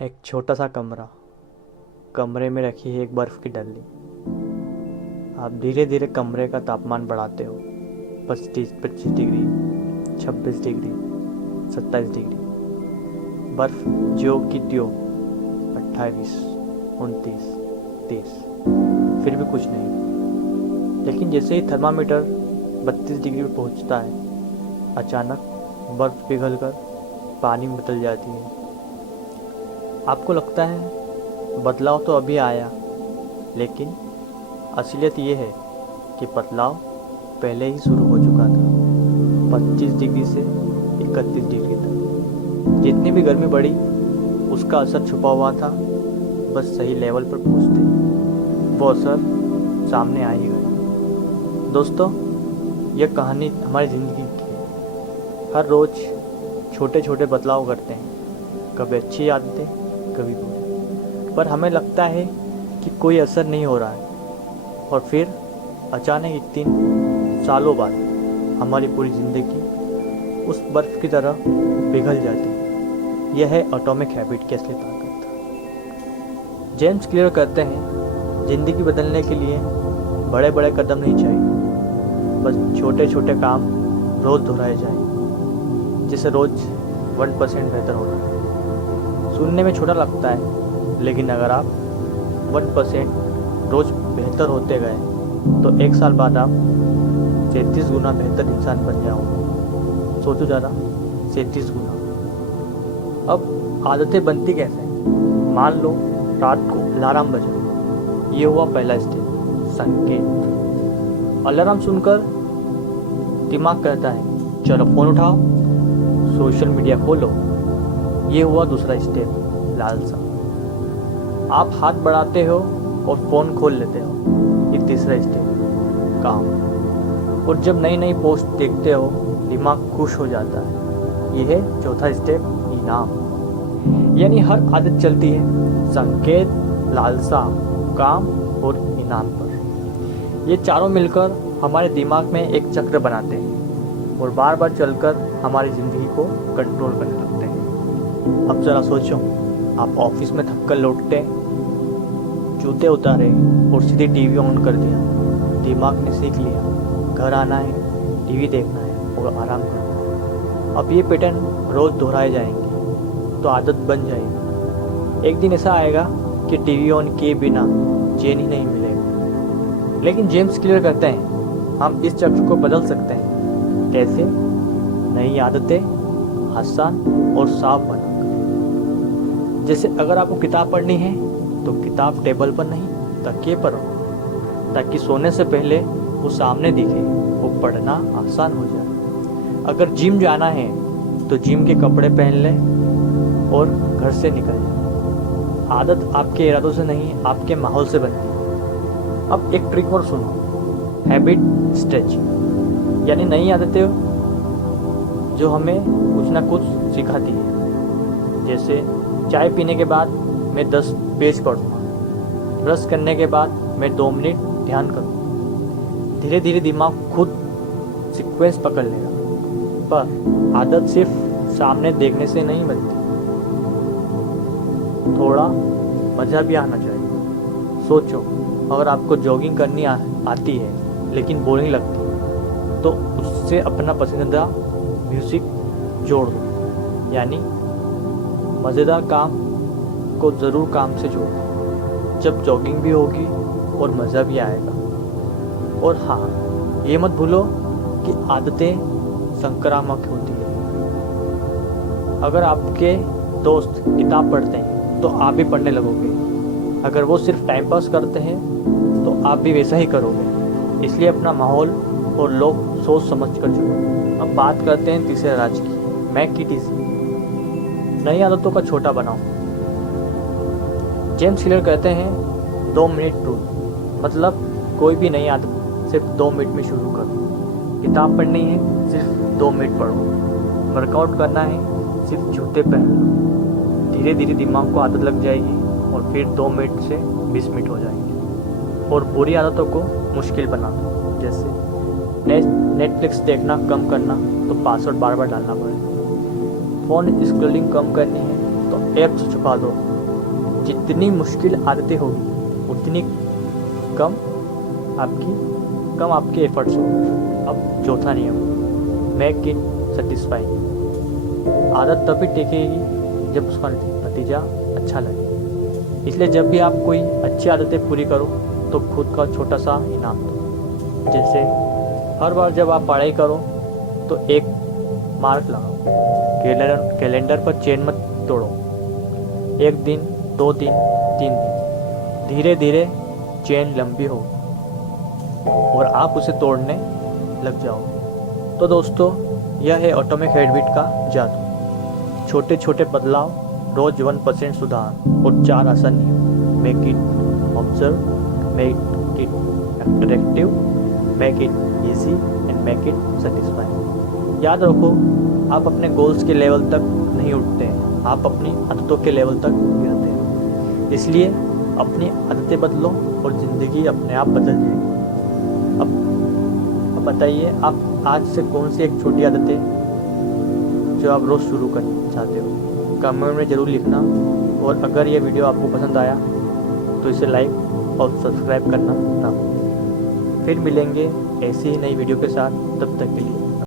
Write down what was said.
एक छोटा सा कमरा, कमरे में रखी है एक बर्फ़ की डल्ली। आप धीरे धीरे कमरे का तापमान बढ़ाते हो। 25 डिग्री, 26 डिग्री, 27 डिग्री। बर्फ़ ज्यों की त्यों, 28, 29, 30। फिर भी कुछ नहीं। लेकिन जैसे ही थर्मामीटर 32 डिग्री पर पहुंचता है, अचानक बर्फ़ पिघलकर पानी में बदल जाती है। आपको लगता है बदलाव तो अभी आया, लेकिन असलियत ये है कि बदलाव पहले ही शुरू हो चुका था। 25 डिग्री से 31 डिग्री तक जितनी भी गर्मी बढ़ी, उसका असर छुपा हुआ था। बस सही लेवल पर पहुंचते वो असर सामने आ ही गया। दोस्तों, यह कहानी हमारी ज़िंदगी की है। हर रोज़ छोटे छोटे बदलाव करते हैं, कभी अच्छी आदतें, कभी बुरी, पर हमें लगता है कि कोई असर नहीं हो रहा है। और फिर अचानक एक दिन, सालों बाद, हमारी पूरी ज़िंदगी उस बर्फ़ की तरह पिघल जाती है। यह है एटॉमिक हैबिट की असली ताकत। जेम्स क्लियर कहते हैं, ज़िंदगी बदलने के लिए बड़े बड़े कदम नहीं चाहिए, बस छोटे छोटे काम रोज़ दोहराए जाएं, जिससे रोज़ 1% बेहतर हो रहा है। सुनने में छोटा लगता है, लेकिन अगर आप 1% रोज़ बेहतर होते गए, तो एक साल बाद आप 33 गुना बेहतर इंसान बन जाओगे। सोचो ज़रा, 33 गुना। अब आदतें बनती कैसे हैं? मान लो रात को अलार्म बजा। ये हुआ पहला स्टेप, संकेत। अलार्म सुनकर दिमाग कहता है चलो फ़ोन उठाओ, सोशल मीडिया खोलो। ये हुआ दूसरा स्टेप, लालसा। आप हाथ बढ़ाते हो और फ़ोन खोल लेते हो। ये तीसरा स्टेप, काम। और जब नई नई पोस्ट देखते हो, दिमाग खुश हो जाता है। ये है चौथा स्टेप, इनाम। यानी हर आदत चलती है संकेत, लालसा, काम और इनाम पर। ये चारों मिलकर हमारे दिमाग में एक चक्र बनाते हैं और बार बार चलकर हमारी ज़िंदगी को कंट्रोल करने लगते हैं। अब ज़रा सोचो, आप ऑफिस में थक कर लौटते, जूते उतारे और सीधे टीवी ऑन कर दिया। दिमाग ने सीख लिया, घर आना है, टीवी देखना है और आराम करना है। अब ये पैटर्न रोज़ दोहराए जाएंगे तो आदत बन जाएगी। एक दिन ऐसा आएगा कि टीवी ऑन किए बिना चैन ही नहीं मिलेगा। लेकिन जेम्स क्लियर कहते हैं, हम इस चक्र को बदल सकते हैं। कैसे? नई आदतें आसान और साफ बनाकर। जैसे अगर आपको किताब पढ़नी है, तो किताब टेबल पर नहीं, तकिए पर हो, ताकि सोने से पहले वो सामने दिखे, वो पढ़ना आसान हो जाए। अगर जिम जाना है, तो जिम के कपड़े पहन ले और घर से निकल जाए। आदत आपके इरादों से नहीं, आपके माहौल से बनती है। अब एक ट्रिक और सुनो, हैबिट स्ट्रेचिंग। यानी नई आदतें जो हमें कुछ ना कुछ सिखाती है। जैसे चाय पीने के बाद मैं 10 पेज पढ़ूँगा, ब्रश करने के बाद मैं 2 मिनट ध्यान करूँगा। धीरे धीरे दिमाग खुद सीक्वेंस पकड़ लेगा। पर आदत सिर्फ सामने देखने से नहीं बनती, थोड़ा मज़ा भी आना चाहिए। सोचो, अगर आपको जॉगिंग करनी आती है लेकिन बोरिंग लगती है, तो उससे अपना पसंदीदा म्यूज़िक जोड़ दो। यानी मज़ेदार काम को ज़रूर काम से जोड़ो। जब जॉगिंग भी होगी और मज़ा भी आएगा। और हाँ, ये मत भूलो कि आदतें संक्रामक होती है। अगर आपके दोस्त किताब पढ़ते हैं, तो आप भी पढ़ने लगोगे। अगर वो सिर्फ टाइम पास करते हैं, तो आप भी वैसा ही करोगे। इसलिए अपना माहौल और लोग सोच समझ कर चुनो। अब बात करते हैं तीसरे राज की, मैककिटीज़। नई आदतों का छोटा बनाओ। जेम्स क्लियर कहते हैं 2 मिनट रूल। मतलब कोई भी नई आदत सिर्फ 2 मिनट में शुरू करो। किताब पढ़नी है, सिर्फ 2 मिनट पढ़ो। वर्कआउट करना है, सिर्फ जूते पहन लो। धीरे धीरे दिमाग को आदत लग जाएगी और फिर 2 मिनट से 20 मिनट हो जाएंगे। और बुरी आदतों को मुश्किल बना दो। जैसे नेटफ्लिक्स देखना कम करना, तो पासवर्ड बार बार डालना पड़ेगा। फ़ोन स्क्रॉलिंग कम करनी है, तो तो ऐप से छुपा दो। जितनी मुश्किल आदतें होगी उतनी कम आपके एफर्ट्स हो। अब चौथा नियम, मेक इट सेटिस्फाइंग। आदत तभी टिकेगी जब उसका नतीजा अच्छा लगे। इसलिए जब भी आप कोई अच्छी आदतें पूरी करो तो खुद का छोटा सा इनाम दो। जैसे हर बार जब आप पढ़ाई करो तो एक मार्क लगाओ। कैलेंडर पर चेन मत तोड़ो। 1 दिन, 2 दिन, 3 दिन, धीरे धीरे चेन लंबी हो और आप उसे तोड़ने लग जाओ। तो दोस्तों, यह है एटॉमिक हैबिट का जादू। छोटे छोटे बदलाव, रोज 1% सुधार और 4 आसान नियम। Make it observe, make it attractive, make it easy and make it satisfying. याद रखो, आप अपने गोल्स के लेवल तक नहीं उठते हैं, आप अपनी आदतों के लेवल तक गिरते हैं। इसलिए अपनी आदतें बदलो और ज़िंदगी अपने आप बदल जाएगी। अब बताइए, आप आज से कौन सी एक छोटी आदत है जो आप रोज़ शुरू करना चाहते हो? कमेंट में ज़रूर लिखना। और अगर ये वीडियो आपको पसंद आया तो इसे लाइक और सब्सक्राइब करना ना भूलें। फिर मिलेंगे ऐसी ही नई वीडियो के साथ, तब तक के लिए